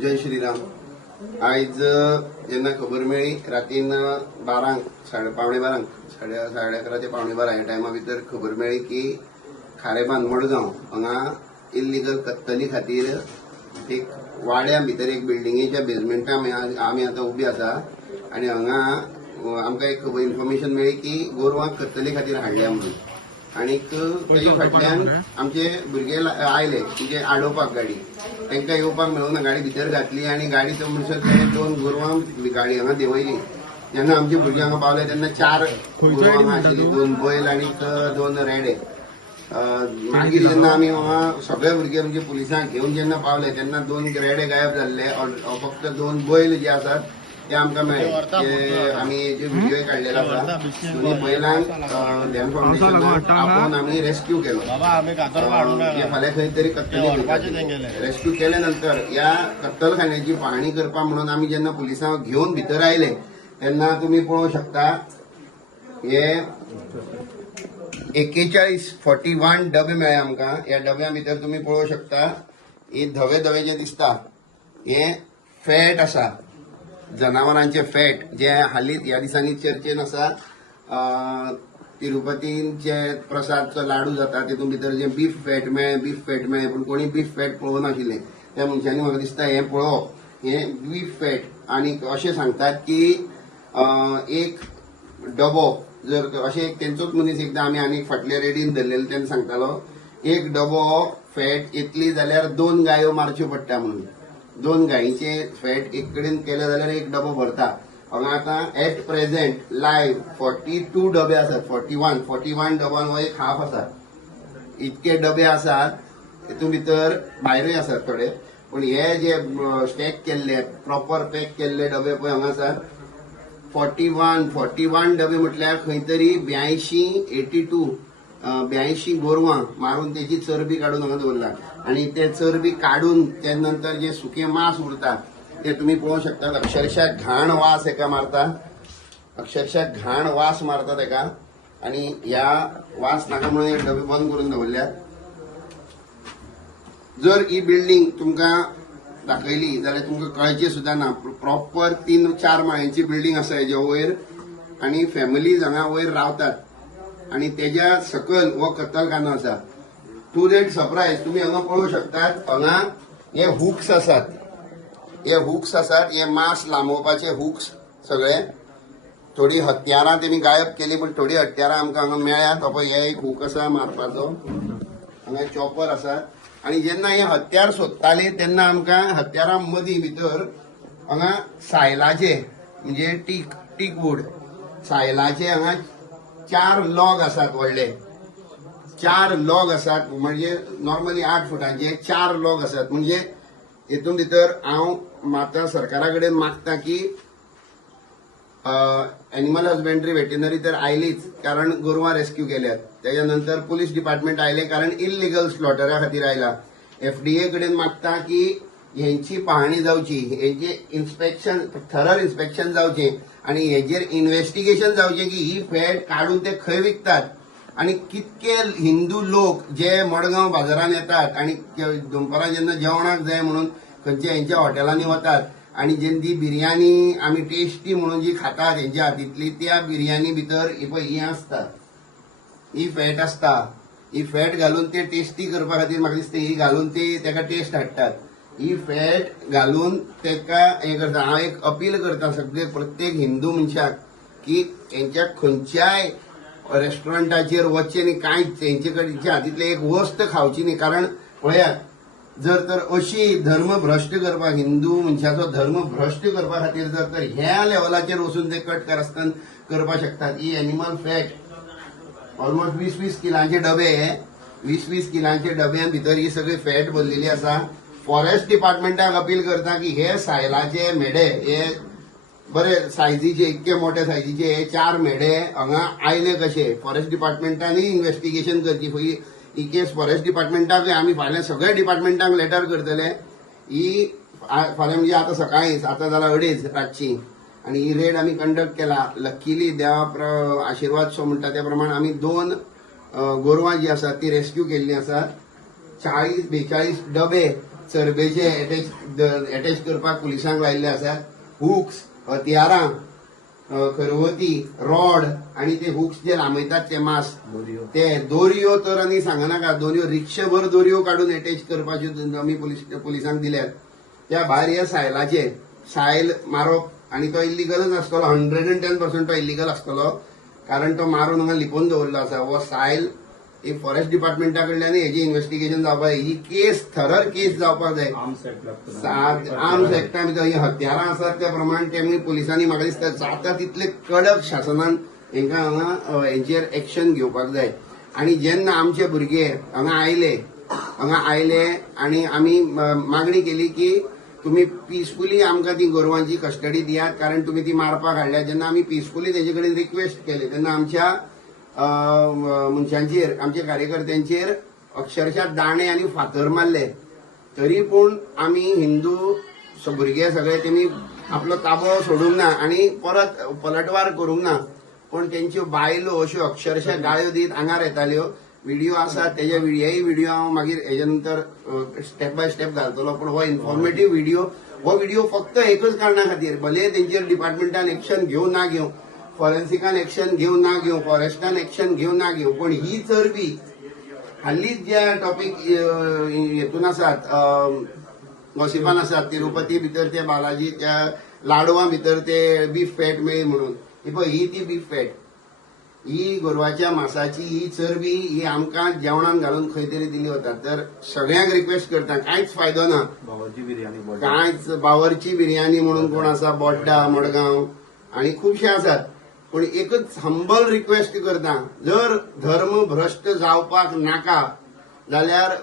जय श्रीराम. आयज जेन्ना खबर मेळ्ळी रातीन बारांक साडे पावणे बारांक साडे साडे अकरा ते पावणे बारा ह्या टायमा भितर खबर मेळ्ळी की खारेबांद मडगांव हांगा इल्लिगल कत्तली खातीर एक वाड्या भितर एक बिल्डिंगेच्या बेजमेंटा आमी आमी आतां उबी आसा. आनी हांगा आमकां एक खबर इन्फॉर्मेशन मेळ्ळी की गोरवांक कत्तली खातीर हाडल्या म्हणून. आनीक तेजे फाटल्यान आमचे भुरगे आयले म्हणजे आडोवपाक गाडी. तांकां येवपाक मेळूना गाडी भितर घातली आनी गाडी तो म्हणसर ते दोन गोरवां गाडी हांगा देंवयली. जेन्ना आमचे भुरगे हांगा पावले तेन्ना चार गोरवां हांगा आशिल्ली दोन बैल आनीक दोन रेडे मागीर जेन्ना आमी हांगा सगळे भुरगे म्हणजे पुलिसांक घेवन जेन्ना पावले तेन्ना दोन रेडे गायब जाल्ले फक्त दोन बैल जे आसात ते आमकां मेळ्ळे आमी जे व्हिडिओ काडलेलो आसा दोन्ही बैलांक ध्यान फाउंडेशनाक आपोवन आमी रेस्क्यू केलो. हे फाल्यां खंय तरी कत्तली. रेस्क्यू केले नंतर या कत्तलखान्याची पाहणी करपा म्हणून आमी जेन्ना पुलिसांक घेवन भितर आयले तेन्ना तुमी पळोवंक शकता हे एकेचाळीस फॉर्टी वन डबे मेळ्ळे आमकां. ह्या डब्या भितर तुमी पळोवंक शकता. हे धवे धवे जे दिसता हे फॅट आसा जनावरांचे फॅट जे हालींच ह्या दिसांनी चर्चेन आसा तिरुपतीन जे प्रसादचो लाडू जाता तितून भितर जे बीफ फॅट मेळ्ळे बीफ फॅट मेळ्ळे पूण कोणी बीफ फॅट पळोवं नाशिल्ले त्या मनशांनी म्हाका दिसता हें पळोवप हे बीफ फॅट आनी अशें सांगतात की एक डबो जर अशें एक तेंचोच मनीस एकदां आमी आनी फाटले रेडीन धरलेले तेन्ना सांगतालो एक डबो फॅट येतली जाल्यार दोन गायो मारच्यो पडटा म्हणून. दोन गायीचे फॅट एक कडेन केले जाल्यार एक डबो भरता. हांगा आतां at present live forty two डबे आसात फॉर्टी वन फॉर्टी वन डबान हो एक हाफ आसा इतके डबे आसात हितून भितर भायरूय आसात थोडे. पूण हे जे स्टॅक केल्ले प्रॉपर पॅक केल्ले डबे पळय हांगा आसात फॉर्टी वन फॉर्टी वन डबे म्हटल्यार खंय तरी ब्यायशी एटी टू ब्याऐंशी गोरवां मारून त्याची चरबी काडून हांगा दवरला आनी ते चरबी काडून ते नंतर जे सुकें मांस उरता ते तुमी पळोवंक शकतात. अक्षरशः घाण वास हेका मारता. अक्षरशः घाण वास मारता तेका आनी ह्या वास नाका म्हणून डबे बंद करून दवरल्यात. जर ही बिल्डिंग तुमकां दाखयली जाल्यार तुमकां कळचे सुद्दां ना. प्रॉपर तीन चार माळ्यांची बिल्डिंग आसा हेज्या वयर. आनी फॅमिलीज हांगा वयर रावतात. आनी तेज्या सकयल हो कत्तलखाना आसा टू रेट सरप्रायज तुमी हांगा पळोवंक शकतात. हांगा हे हुक्स आसात हे हुक्स आसात हे मांस लांबोवपाचे हुक्स सगळे. थोडी हत्यारां तेमी गायब केली पूण थोडी हत्यारां आमकां हांगा मेळ्ळ्यात हो पळय हे एक हुक आसा मारपाचो. हांगा चॉपर आसा आनी जेन्ना हे हत्यार सोदताले तेन्ना आमकां हत्यारां मदीं भितर हांगा सायलाचे म्हणजे टीक टीक वूड सायलाचे हांगा चार लॉग आसात व्हडले. चार लॉग आसात म्हणजे नॉर्मली आठ फुटांचे चार लॉग आसात म्हणजे हेतून भितर हांव माता सरकारा कडेन मागता की एनिमल हजबंड्री वेटेनरी तर आयलीच कारण गोरवां रेस्क्यू केल्यात. त्याच्या नंतर पुलीस डिपार्टमेंट आयले कारण इलिगल स्लॉटरा खातीर आयला. एफडीए कडेन मागता की हेंची पाहणी जावची हेजे इन्स्पेक्शन थरर इन्स्पेक्शन जावचें आनी हेजेर इन्व्हेस्टिगेशन जावचें की ही फॅट काडून ते खंय विकतात आनी कितके हिंदू लोक जे मडगांव बाजारात येतात आनी दनपारां जेन्ना जेवणाक जाय म्हणून खंयच्या हेंच्या हॉटेलांनी वतात आनी जेन्ना ती बिर्याणी आमी टेस्टी म्हणून जी खातात हेंच्या हातींतली त्या बिर्याणी भितर ही पळय ही आसता ही फॅट आसता ही फॅट घालून ते टेस्टी करपा खातीर म्हाका दिसता ही घालून ते तेका टेस्ट हाडटात. ही फॅट घालून तेका हें करता हांव एक अपील करता सगळे प्रत्येक हिंदू मनशाक की त्यांच्या खंयच्याय रेस्टॉरंटाचेर वचचें न्ही कांयच हेंचे कडेच्या हातींतले एक वस्त खावची न्ही. कारण पळयात जर तर अशी धर्म भ्रश्ट करपाक हिंदू मनशाचो धर्म भ्रश्ट करपा खातीर जर तर ह्या लेवलाचेर वचून ते कट कारस्थान करपाक शकतात. ही एनिमल फॅट ऑलमोस्ट वीस वीस किलांचे डबे वीस वीस किलांचे डब्यां भितर ही सगळी फॅट भरलेली आसा. फॉरेस्ट डिपार्टमेंटाक अपील करता की हे सायलाचे मेडे हे बरे सायझीचे इतके मोठे सायझीचे हे चार मेडे हांगा आयले कशे? फॉरेस्ट डिपार्टमेंटांनी इन्व्हेस्टिगेशन करची. ही ही केस फॉरेस्ट डिपार्टमेंटाक आमी फाल्यां सगळ्या डिपार्टमेंटांक लेटर करतले. ही फाल्यां म्हणजे आतां सकाळींच आतां जाल्यार अडेज रातची. आनी ही रेड आमी कंडक्ट केला. लकीली देवा प्र- आशिर्वाद सो म्हणटा त्या प्रमाण आमी दोन गोरवां जी आसात ती रेस्क्यू केल्ली आसात. चाळीस बेचाळीस डबे चरबेचे एटॅच एटॅच करपाक पुलिसांक लायिल्ले आसात. हुक्स हथियारां अ, खरवती रॉड आणि ते हुक्स जे लांबयतात ते मास. ते दोरयो तर आनी सांगनाका दोरयो रिक्षाभर दोरयो काडून एटॅच करपाच्यो आमी पुलिस पुलिसांक दिल्यात. त्या भायर हे सायलाचे सायल मारप आनी तो इल्लिगलच आसतलो हंड्रेड अँड टेन पर्संट तो इल्लिगल आसतलो. कारण तो मारून हांगा लिपोवन दवरलो आसा. हो सायल ही फॉरेस्ट डिपार्टमेंटा कडल्यान हेजी इन्व्हेस्टिगेशन जावपाक जाय ही केस थरर केस जावपाक जाय. आर्म्स एक्टा भितर ही हत्यारां आसात त्या प्रमाण तेमी पुलिसांनी म्हाका दिसता जाता तितले कडक शासनान हेंकां हांगा हेंचेर एक्शन घेवपाक जाय. आनी जेन्ना आमचे भुरगे हांगा आयले हांगा आयले आनी आमी मागणी केली की तुमी पिसफुली आमकां ती गोरवांची कस्टडी दियात कारण तुमी ती मारपाक हाडल्या जेन्ना आमी पिसफुली तेजे कडेन रिक्वेस्ट केली तेन्ना आमच्या मनशांचेर आमच्या कार्यकर्त्यांचेर अक्षरशः दाणे आनी फातर मारले. तरी पूण आमी हिंदू भुरगे सगळे तेमी आपलो ताबो सोडूंक ना आनी परत पलटवार करूंक ना पण तेंच्यो बायलो अश्यो अक्षरशः गाळ्यो दीत आंगार येताल्यो. व्हिडिओ आसात तेजे हेय व्हिडिओ हांव मागीर हेच्या नंतर स्टेप बाय स्टेप घालतलो पण हो इन्फॉर्मेटिव्ह व्हिडिओ. हो व्हिडिओ फक्त एकच कारणा खातीर भले तेंचेर डिपार्टमेंटान एक्शन घेवं ना घेवं फॉरेन्सिकान एक्शन घेवं ना घेवं फॉरेस्टान एक्शन घेवं ना घेवं पण ही चरबी हालीच ज्या टॉपिक हेतून आसात गॉसिपान आसात तिरुपती भितर ते बालाजी त्या लाडवा भितर ते बीफ फॅट मेळ्ळी म्हणून. ही पळय ही ती बीफ फॅट ही गोरवाच्या मांसाची ही चरबी ही आमकां जेवणान घालून खंय तरी दिली वता तर सगळ्यांक रिक्वेस्ट करता कांयच फायदो ना. भावाची बिर्याणी कांयच बावरची बिर्याणी म्हणून कोण आसा बोड्डा मडगांव आणि खुबशे आसात पूण एकच हंबल रिक्वेस्ट करता जर धर्म भ्रश्ट जावपाक नाका जाल्यार